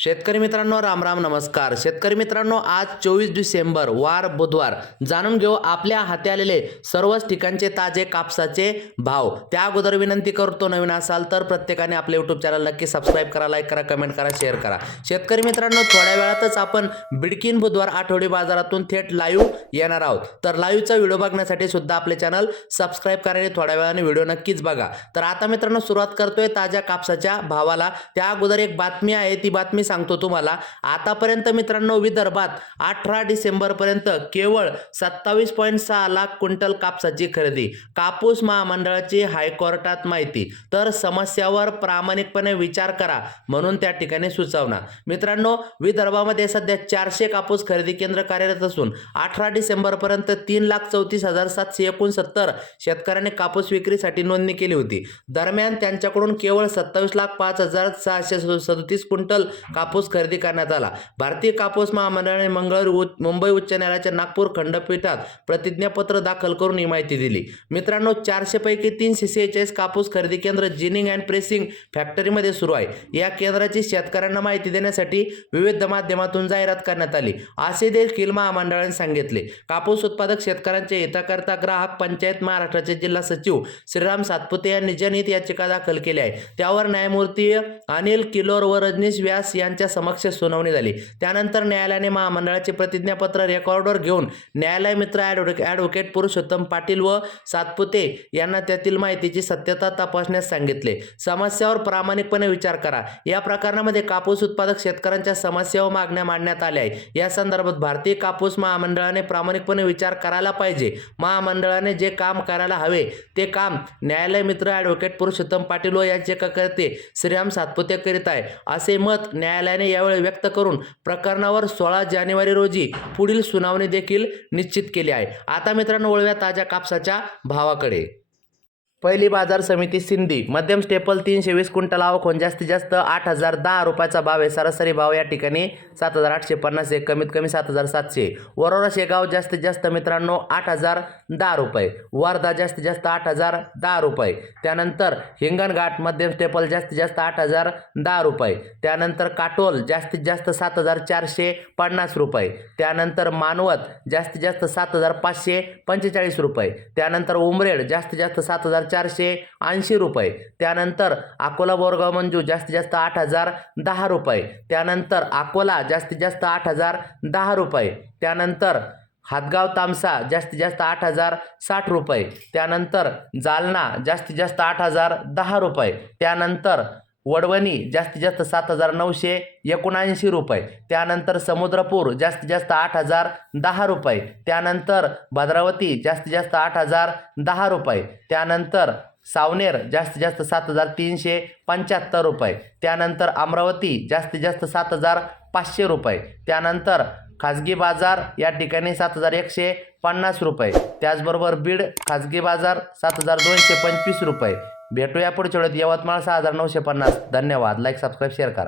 शेतकरी मित्रांनो राम राम नमस्कार. शेतकरी मित्रांनो आज चोवीस डिसेंबर वार बुधवार. जाणून घेऊ आपल्या हाती आलेले सर्वच ठिकाणचे ताजे कापसाचे भाव. त्या अगोदर विनंती करतो नवीन असाल तर प्रत्येकाने आपले यूट्यूब चॅनल नक्की सबस्क्राईब करा लाईक करा कमेंट करा शेअर करा. शेतकरी मित्रांनो थोड्या वेळातच आपण बिडकीन बुधवार आठवडी बाजारातून थेट लाईव्ह येणार आहोत. तर लाईव्हचा व्हिडिओ बघण्यासाठी सुद्धा आपले चॅनल सबस्क्राईब करा आणि थोड्या वेळाने व्हिडिओ नक्कीच बघा. तर आता मित्रांनो सुरुवात करतोय ताज्या कापसाच्या भावाला. त्या अगोदर एक बातमी आहे ती बातमी सांगतो तुम्हाला आतापर्यंत मित्रांनो विदर्भात अठरा डिसेंबरपर्यंत केवळ सत्तावीस पॉईंट सहा लाख क्विंटल कापसाची खरेदी. कापूस महामंडळाची हायकोर्टात माहिती. तर समस्यावर प्रामाणिकपणे विचार करा म्हणून त्या ठिकाणी सुचवणार. मित्रांनो विदर्भामध्ये सध्या चारशे कापूस खरेदी केंद्र कार्यरत असून अठरा डिसेंबरपर्यंत तीन लाख चौतीस हजार सातशे एकोणसत्तर शेतकऱ्यांनी कापूस विक्रीसाठी नोंदणी केली होती. दरम्यान त्यांच्याकडून केवळ सत्तावीस लाख पाच हजार सहाशे सदतीस क्विंटल कापूस खरेदी करण्यात आला. भारतीय कापूस महामंडळाने मंगळवारी उच्च- मुंबई उच्च न्यायालयाच्या नागपूर खंडपीठात प्रतिज्ञापत्र दाखल करून ही माहिती दिली. मित्रांनो चारशे पैकी तीनशे सेहेचाळीस कापूस खरेदी केंद्र जिनिंग अँड प्रेसिंग फॅक्टरीमध्ये सुरू आहे. या केंद्राची शेतकऱ्यांना माहिती देण्यासाठी विविध माध्यमातून जाहिरात करण्यात आली. असे देखील महामंडळाने सांगितले. कापूस उत्पादक शेतकऱ्यांच्या हिताकरता ग्राहक पंचायत महाराष्ट्राचे जिल्हा सचिव श्रीराम सातपुते यांनी जनहित याचिका दाखल केली आहे. त्यावर न्यायमूर्ती अनिल किलोर व रजनीश व्यास या यांच्या समक्ष सुनावणी झाली. त्यानंतर न्यायालयाने महामंडळाचे प्रतिज्ञापत्र रेकॉर्डवर घेऊन न्यायालय मित्र ॲडव्होके ॲडव्होकेट पुरुषोत्तम पाटील व सातपुते यांना त्यातील माहितीची सत्यता तपासण्यास सांगितले. समस्यावर प्रामाणिकपणे विचार करा. या प्रकरणामध्ये कापूस उत्पादक शेतकऱ्यांच्या समस्या व मागण्या मांडण्यात आल्या आहे या संदर्भात भारतीय कापूस महामंडळाने प्रामाणिकपणे विचार करायला पाहिजे. महामंडळाने जे काम करायला हवे ते काम न्यायालय मित्र ॲडव्होकेट पुरुषोत्तम पाटील व यांचे याचिकाकर्ते श्रीराम सातपुते करीत आहे. असे मत न्यायालयाने यावेळी व्यक्त करून प्रकरणावर सोळा जानेवारी रोजी पुढील सुनावणी देखील निश्चित केली आहे. आता मित्रांनो वळव्या ताज्या कापसाच्या भावाकडे. पहिली बाजार समिती सिंधी. मध्यम स्टेपल तीनशे वीस क्विंटल आवकून जास्तीत जास्त आठ हजार दहा रुपयाचा भाव आहे. सरासरी भाव या ठिकाणी सात हजार आठशे पन्नास आहे. कमीत कमी सात हजार सातशे. वरोरा शेगाव जास्तीत जास्त मित्रांनो आठ हजार दहा रुपये. वर्धा जास्तीत जास्त आठ हजार दहा रुपये. त्यानंतर हिंगणघाट मध्यम स्टेपल जास्तीत जास्त आठ हजार दहा रुपये. त्यानंतर काटोल जास्तीत जास्त सात हजार चारशे पन्नास रुपये. त्यानंतर मानवत जास्तीत जास्त सात हजार पाचशे पंचेचाळीस रुपये. त्यानंतर उमरेड जास्तीत जास्त सात हजार चारशे ऐंशी रुपये. त्यानंतर अकोला बोरगाव मंजू जास्तीत जास्त आठ हजार दहा रुपये. त्यानंतर अकोला जास्तीत जास्त आठ हजार दहा रुपये. त्यानंतर हातगाव तामसा जास्तीत जास्त आठ हजार साठ रुपये. त्यानंतर जालना जास्तीत जास्त आठ हजार दहा रुपये. त्यानंतर वडवणी जास्तीत जास्त सात हजार नऊशे एकोणऐंशी रुपये. त्यानंतर समुद्रपूर जास्तीत जास्त आठ हजार दहा रुपये. त्यानंतर भद्रावती जास्तीत जास्त आठ हजार दहा रुपये. त्यानंतर सावनेर जास्तीत जास्त सात हजार तीनशे पंच्याहत्तर रुपये. त्यानंतर अमरावती जास्तीत जास्त सात हजार पाचशे रुपये. त्यानंतर खाजगी बाजार या ठिकाणी सात हजार एकशे पन्नास रुपये. त्याचबरोबर बीड खाजगी बाजार सात हजार दोनशे पंचवीस रुपये. भेटूया पुढच्या वेळेत. यवतमाळ सहा हजार नऊशे पन्नास. धन्यवाद. लाईक सबस्क्राईब शेअर करा.